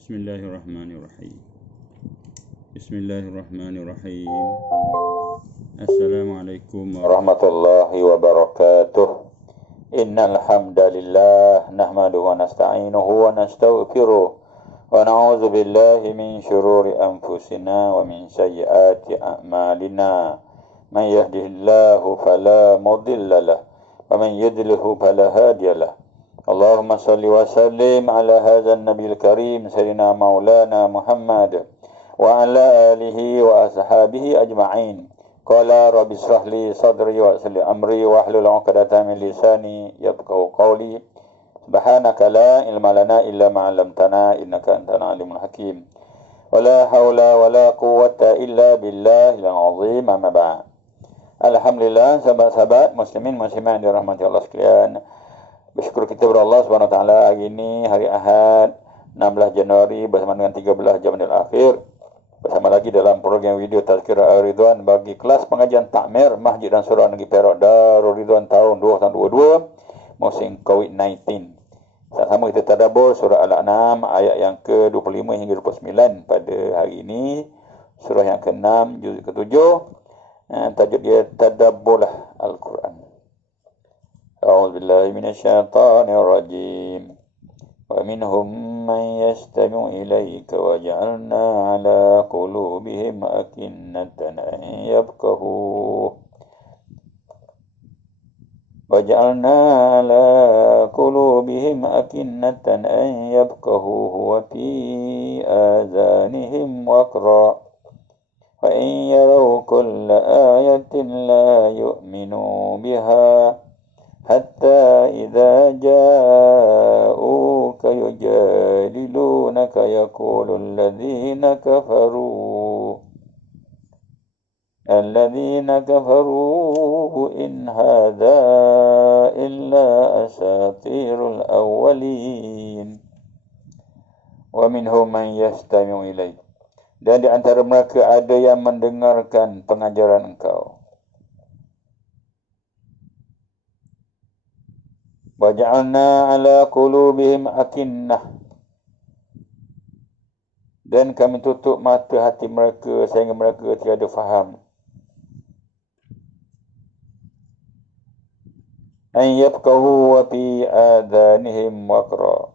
Bismillahirrahmanirrahim. Bismillahirrahmanirrahim. Assalamualaikum warahmatullahi wabarakatuh. Innal hamdalillah nahmaduhu wa nasta'inuhu wa nastaghfiruh wa na'udzu billahi min shururi anfusina wa min sayyiati a'malina. Man yahdihillahu fala mudilla lahu wa man yudlilhu fala hadiya lahu. Allahumma salli wa sallim ala hadzal nabiyil karim sayyidina maulana Muhammad wa ala alihi wa ashabihi ajma'in. Qala rabbi shrah li sadri wa yassir li amri wa hlul 'uqdatam min lisani yafqahu qawli. Subhanaka la ilma lana illa ma 'allamtana innaka antal alimul hakim. Wala haula wala quwwata illa billahil azim. Amma ba'd. Alhamdulillah, sahabat-sahabat muslimin muslimat yang dirahmati Allah sekalian. Bersyukur kita kepada Allah Subhanahu wa taala, hari ini hari Ahad 16 Januari bersama dengan 13 Jamadil Akhir. Bersama lagi dalam program video Tazkirah Ar-Ridwan bagi kelas pengajian takmir Masjid dan Surau Negeri Perak Darul Ridwan tahun 2022 musim COVID-19. Sama-sama kita tadabbur surah Al-An'am ayat yang ke-25 hingga 29 pada hari ini. Surah yang ke-6 juz ke-7. Tajuk dia Tadabburlah Al-Quran. أعوذ بالله من الشيطان الرجيم ومنهم من يستمع إليك وجعلنا على قلوبهم أكنة أن يفقهوه وفي آذانهم وقرا وإن يروا كل آية لا يؤمنوا بها حتى إذا جاءوك يجادلونك يقول الذين كفروا إن هذا إلا أساطير الأولين ومنهم من يستمع إليك. Dan di antara mereka ada yang mendengarkan pengajaran engkau. Waja'alna ala qulubihim akinnah. Dan kami tutup mata hati mereka sehingga mereka tiada faham. An yafqahu wa fi adhanihim waqra.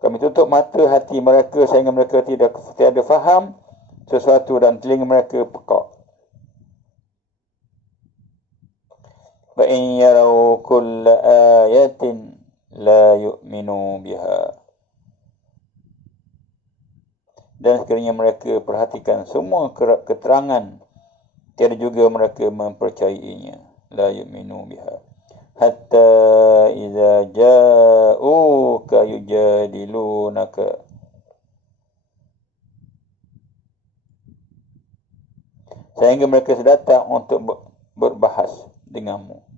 Kami tutup mata hati mereka sehingga mereka tiada faham sesuatu dan telinga mereka pekak. وَإِنْ يَرَوْا كُلَّ آيَةٍ لَا يُؤْمِنُوا بِهَا. Dan sekiranya mereka perhatikan semua keterangan, tiada juga mereka mempercayainya. لَا يُؤْمِنُوا بِهَا حَتَّى إِذَا جَاءُوكَ يُجَادِلُونَكَ. Sehingga mereka datang untuk berbahas denganmu.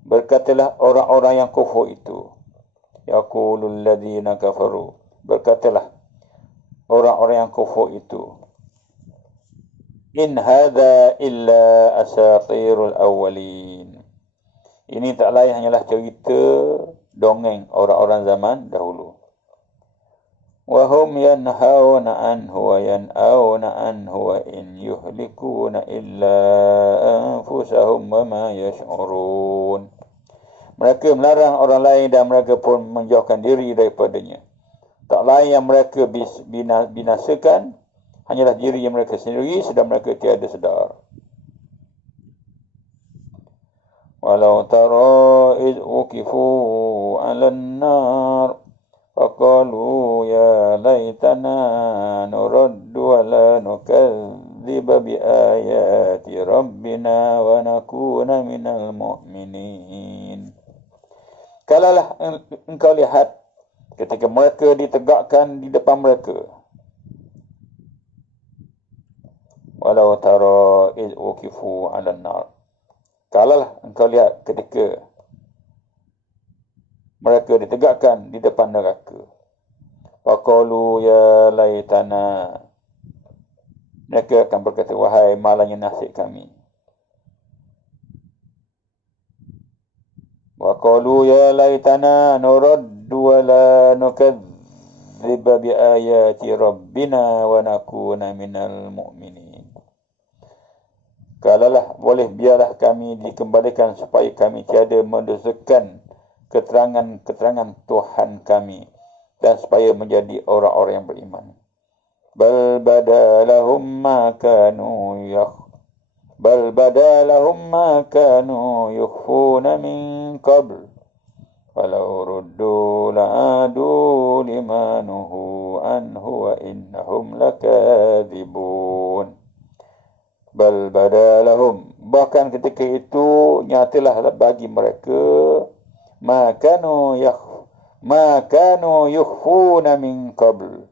Berkatalah orang-orang yang kufur itu, yaqulul ladzina kafaru. Berkatalah orang-orang yang kufur itu, in hadza illa asatirul awwalin. Ini tak lain hanyalah cerita dongeng orang-orang zaman dahulu. Wa hum yanhauna anhu wa yan'auna anhu wa in yuhlikuna illa anfusahum wa ma yash'urun. Mereka melarang orang lain dan mereka pun menjauhkan diri daripadanya. Tak lain yang mereka binasakan hanyalah diri yang mereka sendiri sedang mereka tiada sedar. Walau tara iz uqifu 'alan nar faqalu ya laitana nuraddu wa la nukadziba bi ayati rabbina wa nakuna minal mu'minin. Kalaulah engkau lihat ketika mereka ditegakkan di depan mereka. Walau tara iz uqifu 'alan nar. Kalaulah engkau lihat ketika mereka ditegakkan di depan neraka. Faqalu ya laitana. Mereka akan berkata, wahai malangnya nasib kami. qalu ya laitana nuraddu wa la nukadziba bi ayati rabbina wa nakuna minal mu'minin. Kalaulah boleh, biarlah kami dikembalikan supaya kami tiada mendustakan keterangan-keterangan Tuhan kami dan supaya menjadi orang-orang yang beriman. Bal badalahum ma kanu yukhfuna min qabl walau ruddu la'adu lima nuhu anhu wa innahum lakadzibun. Bal badalahum, bahkan ketika itu nyatalah bagi mereka ma kanu yukhfuna min qabl,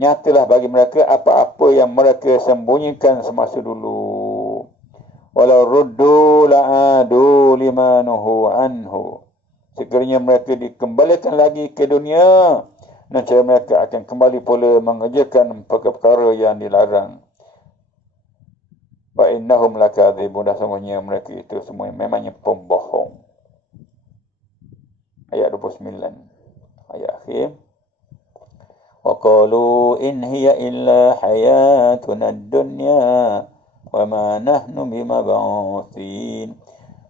nyatalah bagi mereka apa-apa yang mereka sembunyikan semasa dulu. Walau ruddu la'adu lima nuhu anhu, sekiranya mereka dikembalikan lagi ke dunia, nescaya mereka akan kembali pula mengerjakan perkara-perkara yang dilarang. Wa innahum lakadzibun, dah semuanya mereka itu semua memangnya pembohong. Ayat 29, ayat akhir. Wa qalu in hiya illa hayatuna ad-dunya wa ma nahnu bimab'utsin.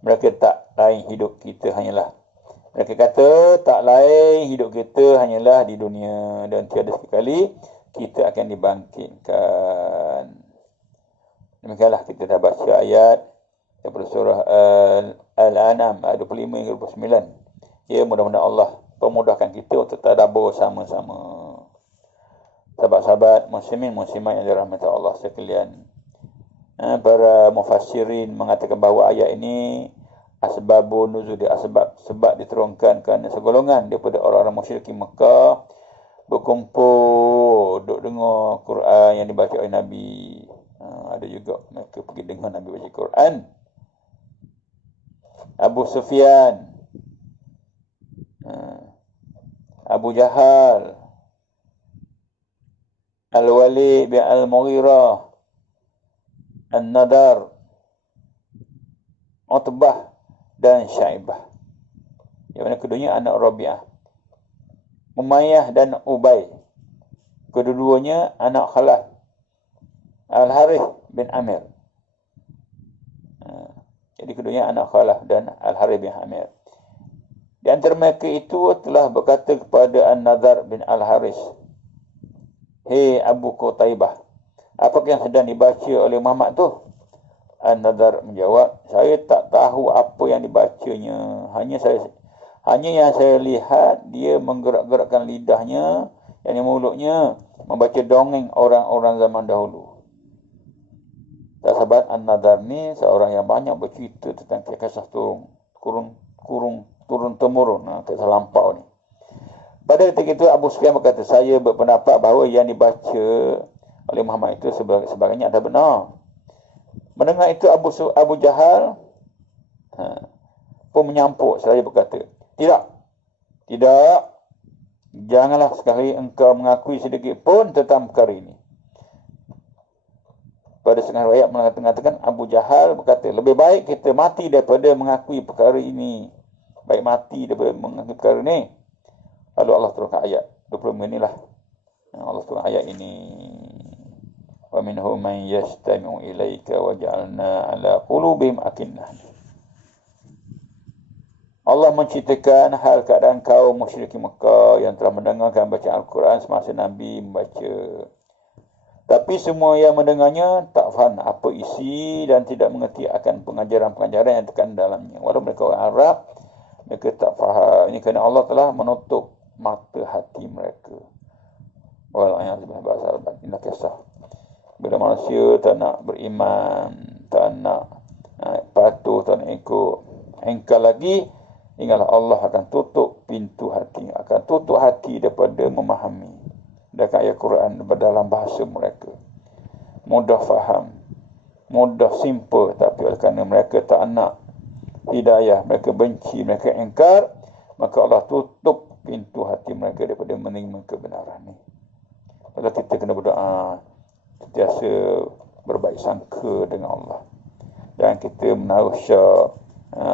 Mereka tak lain hidup kita hanyalah, mereka kata tak lain hidup kita hanyalah di dunia dan tiada sekali kita akan dibangkitkan. Demikianlah kita dah baca ayat daripada surah Al-An'am ayat 25 hingga 29. Ya, mudah-mudahan Allah pemudahkan kita untuk tadabbur sama-sama. Sahabat-sahabat muslimin muslimat yang dirahmati Allah sekalian, para mufassirin mengatakan bahawa ayat ini asbabun nuzul, sebab diturunkan kerana segolongan daripada orang-orang musyrikin Mekah berkumpul duk dengar Quran yang dibaca oleh Nabi. Ada juga mereka pergi dengar Nabi baca Quran. Abu Sufyan, Abu Jahal, Al-Walid bin Al-Mughirah, An-Nadar, Utbah dan Syaibah, yang mana keduanya anak Rabi'ah. Umayyah dan Ubay, kedua-duanya anak Khalaf. Al-Harith bin Amir, jadi keduanya anak Khalaf dan Al-Harith bin Amir. Di antara mereka itu telah berkata kepada An-Nadar bin Al-Harith, "Hei Abu Qutaibah, apakah yang sedang dibaca oleh Muhammad tu?" An-Nadar menjawab, "Saya tak tahu apa yang dibacanya. Hanya yang saya lihat dia menggerak-gerakkan lidahnya, yakni mulutnya, membaca dongeng orang-orang zaman dahulu." Sahabat An-Nadar ni seorang yang banyak bercerita tentang kisah turun-temurun, kisah lampau ni. Pada ketika itu Abu Sufyan berkata, "Saya berpendapat bahawa yang dibaca oleh Muhammad itu sebagainya ada benar." Mendengar itu Abu Jahal pun menyampuk seraya berkata, Tidak, janganlah sekali engkau mengakui sedikit pun tentang perkara ini." Pada setengah riwayat mengatakan Abu Jahal berkata, "Lebih baik kita mati daripada mengakui perkara ini." Baik mati daripada mengakui perkara ini. Lalu Allah turunkan ayat 25 inilah. Allah turunkan ayat ini. Wa minhum man yastami'u ilaika wa ja'alna 'ala qulubihim akinnah. Allah menceritakan hal keadaan kaum musyrikin Mekah yang telah mendengarkan bacaan Al-Quran semasa Nabi membaca. Tapi semua yang mendengarnya tak faham apa isi dan tidak mengerti akan pengajaran-pengajaran yang terkandung dalamnya. Walaupun mereka orang Arab, mereka tak faham. Ini kerana Allah telah menutup mata hati mereka. Wa'alaikumsalam bahasa Al-Baqarah. Inilah kisah. Bila manusia tak nak beriman, tak nak patuh, tak nak ikut, engkau lagi, ingatlah Allah akan tutup pintu hati, akan tutup hati daripada memahami dengan ayat Quran dalam bahasa mereka. Mudah faham, mudah simple, tapi oleh kerana mereka tak nak hidayah, mereka benci, mereka ingkar, maka Allah tutup pintu hati mereka daripada menerima kebenaran ni. Maka kita kena berdoa, sentiasa berbaik sangka dengan Allah, dan kita menaruh syak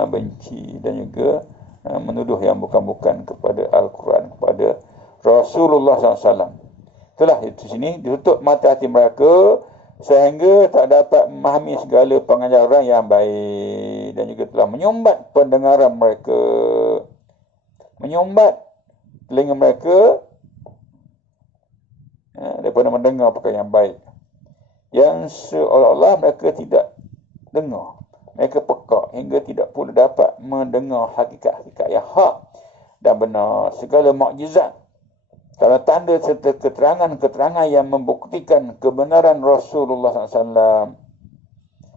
benci dan juga menuduh yang bukan-bukan kepada Al-Quran, kepada Rasulullah SAW. Itulah itu sini ditutup mata hati mereka sehingga tak dapat memahami segala pengajaran yang baik, dan juga telah menyumbat pendengaran mereka, menyumbat telinga mereka daripada mendengar perkara yang baik, yang seolah-olah mereka tidak dengar. Mereka pekak hingga tidak pula dapat mendengar hakikat-hakikat yang hak dan benar, segala mukjizat, tanda-tanda serta keterangan-keterangan yang membuktikan kebenaran Rasulullah SAW.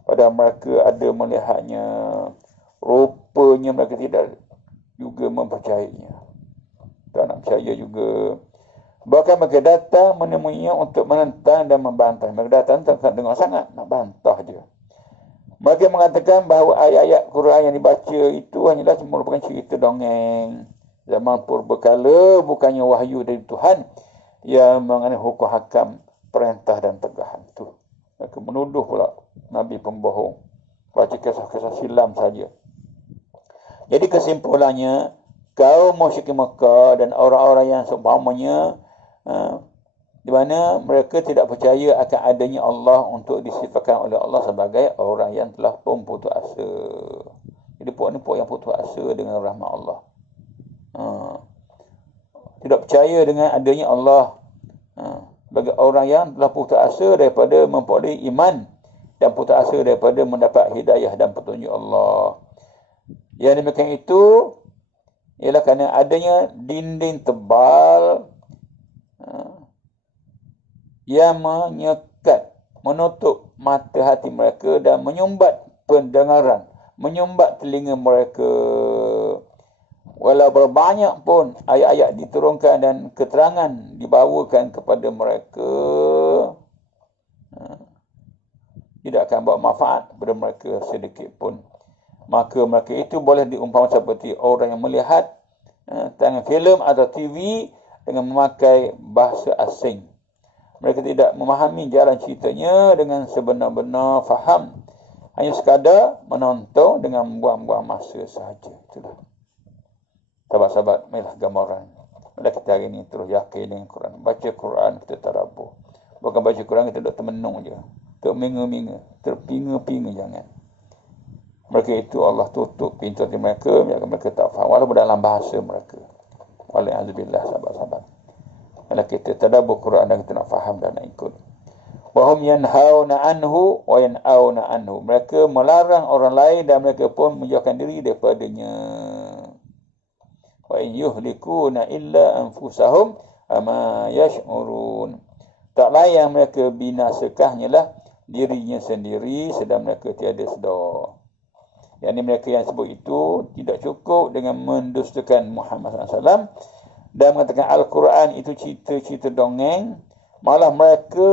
Padahal mereka ada melihatnya, rupanya mereka tidak juga mempercayainya. Tak nak percaya juga. Bahkan mereka datang menemuinya untuk menentang dan membantah. Mereka datang tak dengar sangat, nak bantah je. Mereka mengatakan bahawa ayat-ayat Quran yang dibaca itu hanyalah merupakan cerita dongeng zaman purbakala, bukannya wahyu dari Tuhan yang mengenai hukum hakam, perintah dan tegahan tu. Mereka menuduh pula Nabi pembohong, baca kisah-kisah silam saja. Jadi kesimpulannya, kaum musyrikin Mekah dan orang-orang yang seumpamanya di mana mereka tidak percaya akan adanya Allah untuk disifatkan oleh Allah sebagai orang yang telah pun putus asa. Jadi puak ni puak yang putus asa dengan rahmat Allah. Tidak percaya dengan adanya Allah bagi orang yang telah putus asa daripada memperoleh iman dan putus asa daripada mendapat hidayah dan petunjuk Allah. Yang demikian itu ialah kerana adanya dinding tebal yang menyekat, menutup mata hati mereka dan menyumbat pendengaran, menyumbat telinga mereka. Walau berbanyak pun ayat-ayat diturunkan dan keterangan dibawakan kepada mereka, tidak akan bawa manfaat kepada mereka sedikit pun. Maka mereka itu boleh diumpamakan seperti orang yang melihat tayangan filem atau TV dengan memakai bahasa asing. Mereka tidak memahami jalan ceritanya dengan sebenar-benar faham. Hanya sekadar menonton dengan buang-buang masa sahaja. Itulah. Sahabat-sahabat, marilah gambaran. Marilah kita hari ini terus yakin dengan Quran. Baca Quran, kita tadabbur. Bukan baca Quran, kita duduk termenung je. Terminga-minga. Terpinga-pinga, jangan. Mereka itu Allah tutup pintu hati mereka, biarkan mereka tak faham. Walaupun dalam bahasa mereka. Walaikumsalam, sahabat-sahabat. Kalau kita tadabbur Quran dan kita nak faham dan nak ikut. Wahum yanhauna anhu wa yanauna anhu. Mereka melarang orang lain dan mereka pun menjauhkan diri daripadanya. Wa in yuhlikuna illa anfusahum ama yash'urun. Tak lain yang mereka binasakan hanyalah dirinya sendiri sedang mereka tiada sedar. Yang ini mereka yang sebut itu tidak cukup dengan mendustakan Muhammad SAW dan mengatakan Al-Quran itu cerita-cerita dongeng, malah mereka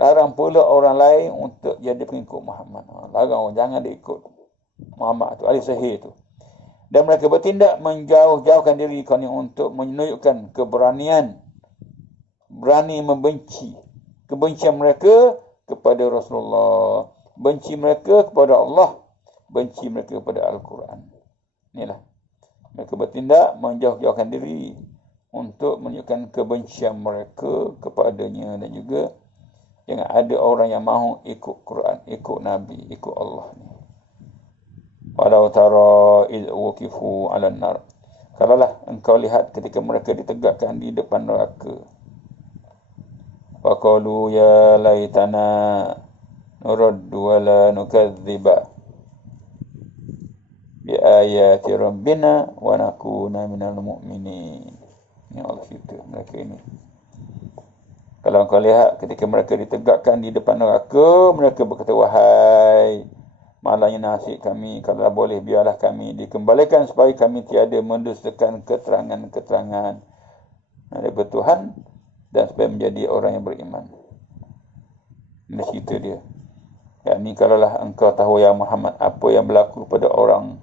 larang pula orang lain untuk jadi pengikut Muhammad. Larang, jangan dia ikut Muhammad tu, ahli sahih tu. Dan mereka bertindak menjauh-jauhkan diri kerana untuk menunjukkan keberanian, berani membenci, kebencian mereka kepada Rasulullah, benci mereka kepada Allah, benci mereka kepada Al-Quran. Inilah. Mereka bertindak menjauh-jauhkan diri untuk menunjukkan kebencian mereka kepadanya, dan juga jangan ada orang yang mahu ikut Quran, ikut Nabi, ikut Allah. Walau tara iz wuqifu 'alan nar. Kalaulah engkau lihat ketika mereka ditegakkan di depan neraka. Wa qalu ya laitana nuraddu wa la nukadziba bi ayati rabbina wa nakuna minal mu'minin. Ini Allah cerita mereka ini. Kalau engkau lihat ketika mereka ditegakkan di depan neraka, mereka berkata, wahai malangnya nasib kami, kalau boleh biarlah kami dikembalikan supaya kami tiada mendustakan keterangan-keterangan daripada Tuhan dan supaya menjadi orang yang beriman. Ini cerita dia. Yakni kalaulah engkau tahu ya Muhammad apa yang berlaku pada orang,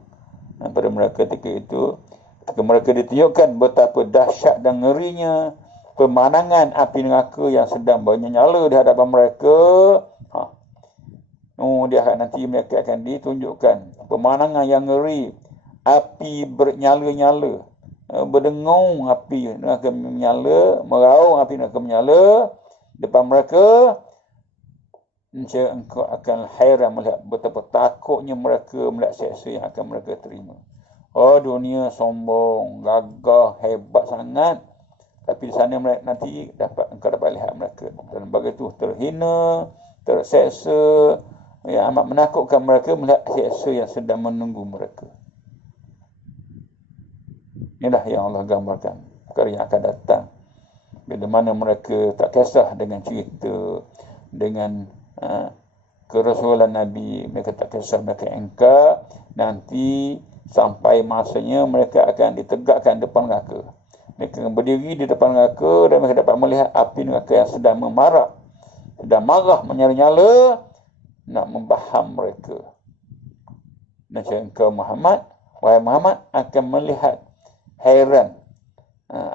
pada mereka ketika itu, ketika mereka ditunjukkan betapa dahsyat dan ngerinya pemandangan api neraka yang sedang menyala di hadapan mereka, Di akhirat nanti mereka akan ditunjukkan pemandangan yang ngeri, api bernyala-nyala, berdengung api akan menyala, meraung api akan menyala depan mereka. Nescaya engkau akan hairan melihat betapa takutnya mereka melihat seksa yang akan mereka terima. Dunia sombong, gagah, hebat sangat. Tapi di sana nanti engkau dapat lihat mereka dalam begitu terhina, terseksa, yang amat menakutkan mereka melihat seksa yang sedang menunggu mereka. Inilah yang Allah gambarkan perkara yang akan datang. Bila mana mereka tak kisah dengan cerita, dengan kerasulan Nabi, mereka tak kisah, mereka engkar. Nanti sampai masanya mereka akan ditegakkan depan neraka. Mereka akan berdiri di depan neraka dan mereka dapat melihat api neraka yang sedang memarak, sedang marah, menyala-nyala, nak membaham mereka. Dan engkau Muhammad, wahai Muhammad, akan melihat hairan.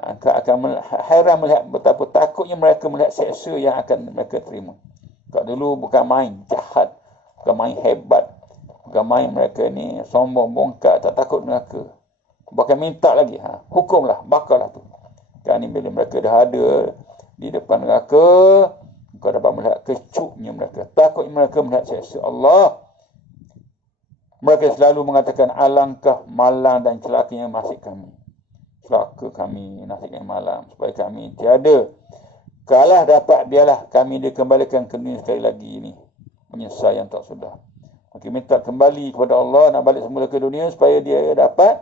Engkau akan hairan melihat betapa takutnya mereka melihat seksa yang akan mereka terima. Kat dulu bukan main jahat, bukan main hebat, bukan main mereka ni sombong, bongkak, tak takut neraka. Bahkan minta lagi, hukumlah, bakallah tu. Kan ni bila mereka dah ada di depan neraka, kau dapat melihat kecuknya mereka, takutnya mereka melihat seksa Allah. Mereka selalu mengatakan, alangkah malang dan celakanya nasib kami. Celaka kami, nasib yang malang, supaya kami tiada. Kalah dapat, biarlah kami dikembalikan ke dunia sekali lagi ini. Menyesal yang tak sudah. Maka minta kembali kepada Allah, nak balik semula ke dunia supaya dia dapat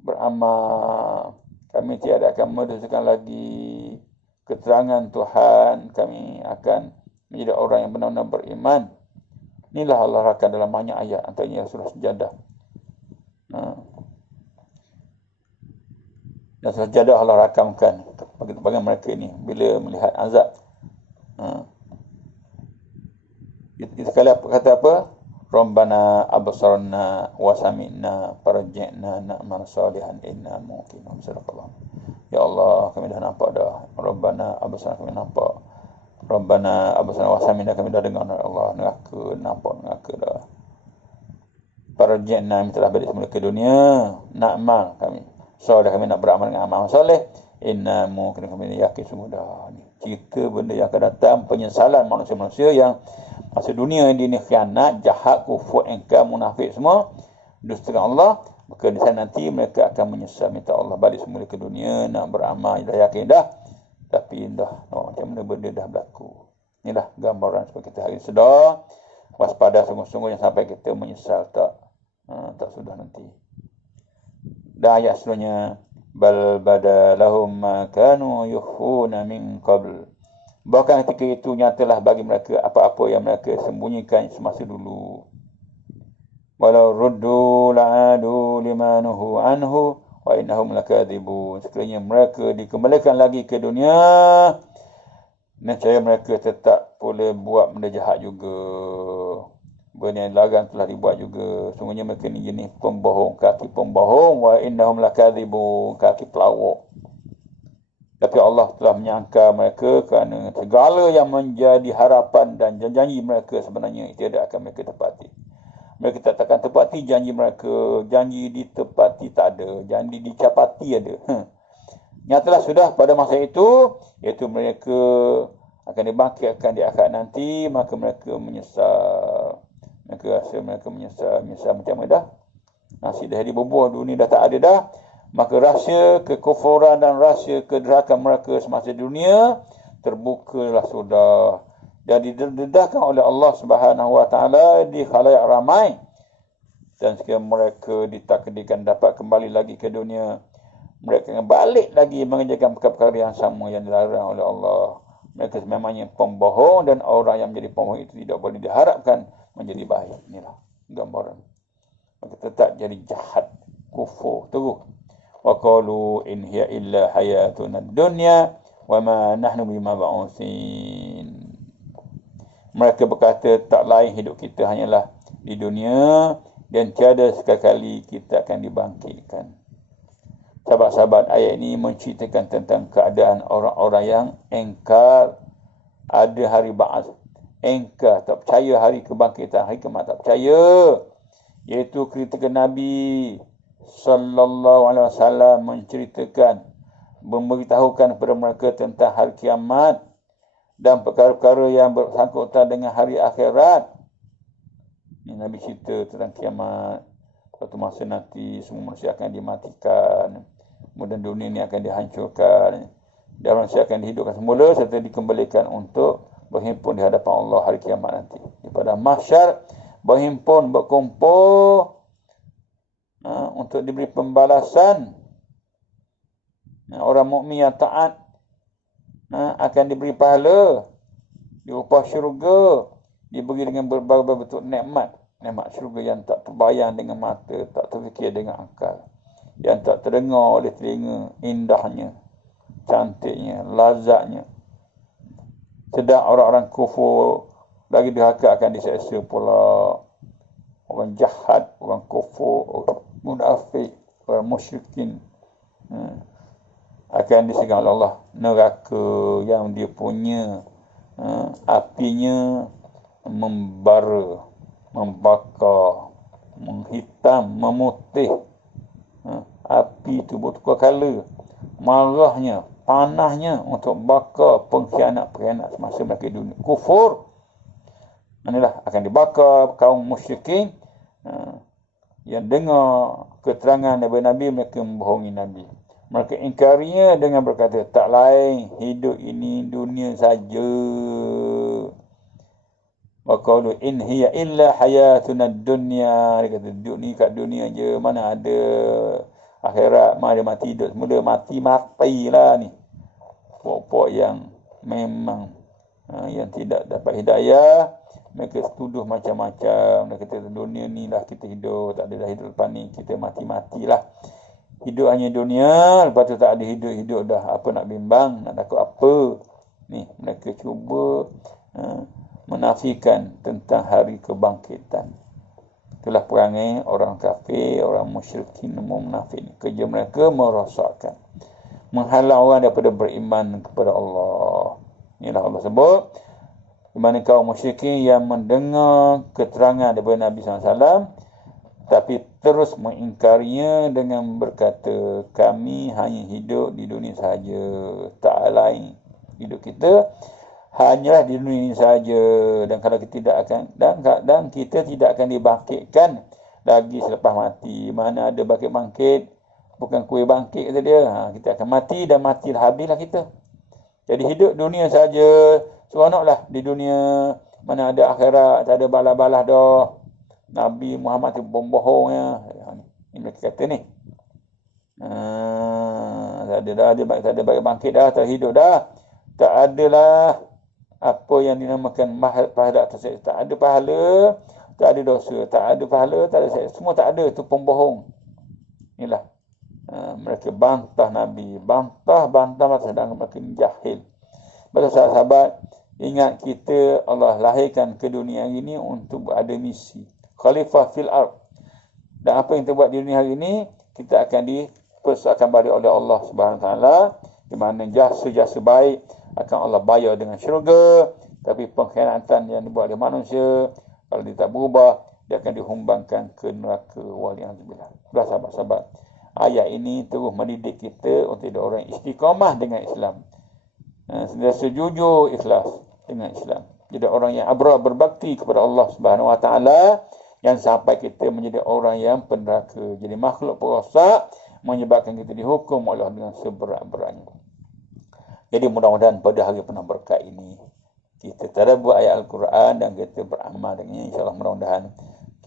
beramal. Kami tiada akan mendustakan lagi keterangan Tuhan. Kami akan menjadi orang yang benar-benar beriman. Inilah Allah rakan dalam banyak ayat, antaranya surah Sajadah. Dan surah Sajadah Allah rakamkan bagi mereka ini bila melihat azab. Kita sekali kata apa? Rabbana absarna wa sami'na farji'na na'mal salihan inna muqinun. Sadaqallah. Ya Allah, kami dah nampak dah. Rabbana absarna, kami nampak. Rabbana absarna wa sami'na, kami dah dengar Allah. Neraka, nampak neraka dah. Farji'na, kami telah balik semula ke dunia. Na'mal, kami soleh, kami nak beramal dengan amal soleh. Inna muqinun, kami yakin sungguh dah. Cerita benda yang akan datang, penyesalan manusia-manusia yang masa dunia ini khianat, jahat, kufur, engkar, munafik semua, dustakan Allah. Maka di sana nanti mereka akan menyesal, minta Allah balik semula ke dunia, nak beramal, dah yakin dah. Tapi dah, macam mana benda dah berlaku. Inilah gambaran supaya kita hari sedar, waspada sungguh-sungguh yang sampai kita menyesal tak sudah nanti. Dan ayat selanjutnya, bal badalahum ma kanu yukhfuna min qabl. Bahkan ketika itu nyatalah bagi mereka apa-apa yang mereka sembunyikan semasa dulu. Walau ruddu la'adu limanuhu anhu wa innahum lakadzibun. Sekiranya mereka dikembalikan lagi ke dunia, nescaya mereka tetap boleh buat benda jahat juga. Benda yang larang telah dibuat juga. Sungguhnya mereka ni jenis pembohong, kaki pembohong. Wa innahum lakadzibun, kaki pelawak. Tapi Allah telah menyangka mereka kerana segala yang menjadi harapan dan janji mereka sebenarnya tidak akan mereka tepati. Mereka tak akan tepati janji mereka. Janji ditepati tak ada. Janji dicapati ada. Nyatalah sudah pada masa itu, iaitu mereka akan dibangkitkan di akhirat nanti, maka mereka menyesal. Mereka rasa mereka menyesal macam mana dah? Nasi dah dibubur, dunia dah tak ada dah. Maka rahsia kekufuran dan rahsia kederakan mereka semasa dunia terbukalah sudah. Dan didedahkan oleh Allah Subhanahu Wa Taala di khalayak ramai. Dan sekiranya mereka ditakdirkan dapat kembali lagi ke dunia, mereka akan balik lagi mengerjakan perkara-perkara yang sama yang dilarang oleh Allah. Mereka memangnya pembohong, dan orang yang menjadi pembohong itu tidak boleh diharapkan menjadi baik. Inilah gambaran. Maka tetap jadi jahat, kufur terus. Wa qalu in hiya illa hayatuna dunya wa ma nahnu bimab'utsin. Mereka berkata, tak lain hidup kita hanyalah di dunia, dan tiada sekali kita akan dibangkitkan. Sahabat-sahabat, ayat ini menceritakan tentang keadaan orang-orang yang engkar ada hari ba'ats, engkar, tak percaya hari kebangkitan, hari kiamat, tak percaya. Iaitu kritikan Nabi sallallahu alaihi wasallam menceritakan, memberitahukan kepada mereka tentang hari kiamat dan perkara-perkara yang bersangkutan dengan hari akhirat. Ini Nabi cerita tentang kiamat. Suatu masa nanti semua manusia akan dimatikan, kemudian dunia ini akan dihancurkan, dan manusia akan dihidupkan semula serta dikembalikan untuk berhimpun di hadapan Allah hari kiamat nanti. Di padang mahsyar berhimpun, berkumpul untuk diberi pembalasan. Orang mukmin yang taat akan diberi pahala, diupah syurga, diberi dengan berbagai bentuk nikmat. Nikmat syurga yang tak terbayang dengan mata, tak terfikir dengan akal, yang tak terdengar oleh telinga, indahnya, cantiknya, lazatnya. Sedang orang-orang kufur lagi durhaka akan diseksa pula. Orang jahat, orang kufur, orang munafik, orang musyrikin akan disegah oleh Allah neraka yang dia punya apinya membara, membakar, menghitam, memutih. Api itu bertukar kala, marahnya, panahnya untuk bakar pengkhianat-pengkhianat semasa mereka dunia kufur. Inilah akan dibakar kaum musyrikin yang dengar keterangan daripada Nabi, mereka membohongi Nabi. Mereka ingkarinya dengan berkata, tak lain hidup ini dunia saja. Wa qalu in hiya illa hayatuna dunya. Dia kata hidup ni kat dunia je, mana ada akhirat, mana mati hidup semula, matilah ni. Pokok yang memang yang tidak dapat hidayah, mereka tuduh macam-macam. Mereka kata dunia ni lah kita hidup, tak ada dah hidup lepas ni, kita matilah. Hidup hanya dunia, lepas tu tak ada hidup dah. Apa nak bimbang, nak takut apa? Ni mereka cuba menafikan tentang hari kebangkitan. Itulah perangai orang kafir, orang musyrikin, munafik. Kerja mereka merosakkan, menghalang orang daripada beriman kepada Allah. Inilah Allah sebut, di mana kaum musyrikin yang mendengar keterangan daripada Nabi SAW, tapi terus mengingkarinya dengan berkata, kami hanya hidup di dunia sahaja, tak lain. Hidup kita hanyalah di dunia ini sahaja, dan kalau kita tidak akan dan kita tidak akan dibangkitkan lagi selepas mati. Mana ada bangkit, bukan kuih bangkit kata dia. Kita akan mati dan matilah, habislah kita. Jadi hidup dunia saja, seronoklah di dunia, mana ada akhirat, tak ada balas-balas dah. Nabi Muhammad tu pembohong ya. Ini mereka kata ni. Tak ada dah, tak ada bangkit dah, tak hidup dah. Tak adalah apa yang dinamakan pahala atas saya. Tak ada pahala, tak ada dosa. Tak ada pahala, tak ada saya. Semua tak ada, itu pembohong. Inilah. Mereka bantah Nabi. Bantah sedang mereka jahil. Betul sahabat, ingat kita Allah lahirkan ke dunia ini untuk ada misi. Khalifah fil ard. Dan apa yang kita buat di dunia hari ini, kita akan dipersatukan balik oleh Allah Subhanahu Wa Taala, di mana jasa-jasa baik akan Allah bayar dengan syurga, tapi pengkhianatan yang dibuat oleh manusia, kalau dia tak berubah, dia akan dihumbangkan ke neraka. Waliyahzubillah. Sudah sahabat-sahabat, ayat ini terus mendidik kita untuk jadi orang istiqamah dengan Islam, sentiasa jujur ikhlas dengan Islam, jadi orang yang abrar berbakti kepada Allah Subhanahu Wa Taala, yang sampai kita menjadi orang yang penderaka, jadi makhluk perosak, menyebabkan kita dihukum oleh Allah dengan seberat-beratnya. Jadi mudah-mudahan pada hari penuh berkat ini kita tadabbur ayat Al-Quran dan kita beramal dengannya. InsyaAllah mudah-mudahan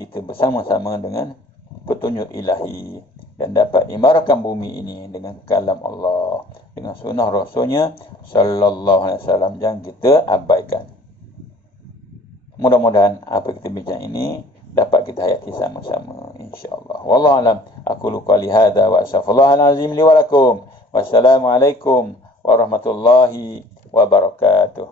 kita bersama-sama dengan petunjuk ilahi dan dapat imarahkan bumi ini dengan kalam Allah, dengan sunnah Rasulnya sallallahu alaihi wasallam, jangan kita abaikan. Mudah-mudahan apa kita bincang ini dapat kita hayati sama-sama, insya-Allah. Wallahu alam. Aku qali hadza wa astaghfirullahal azim li wa lakum. Wassalamualaikum warahmatullahi wabarakatuh.